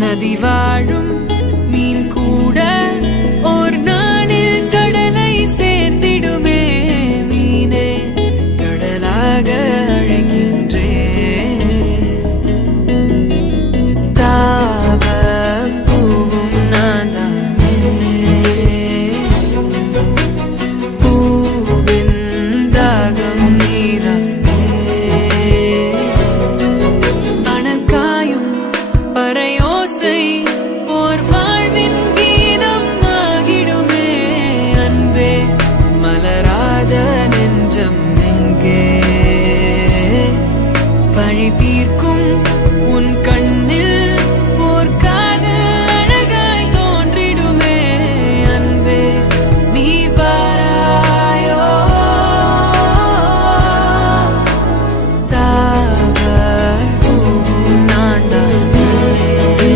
நதி வாழும் மீன் கூட ஒரு நாளில் கடலை சேர்ந்திடுமே. மீனே கடலாக அழைக்கின்றே. தாவ பூவும் நான் தானே, பூவின் தாகம் நீதானே. அனல் காயும் பறையோசை ஓர் வாழ்வின்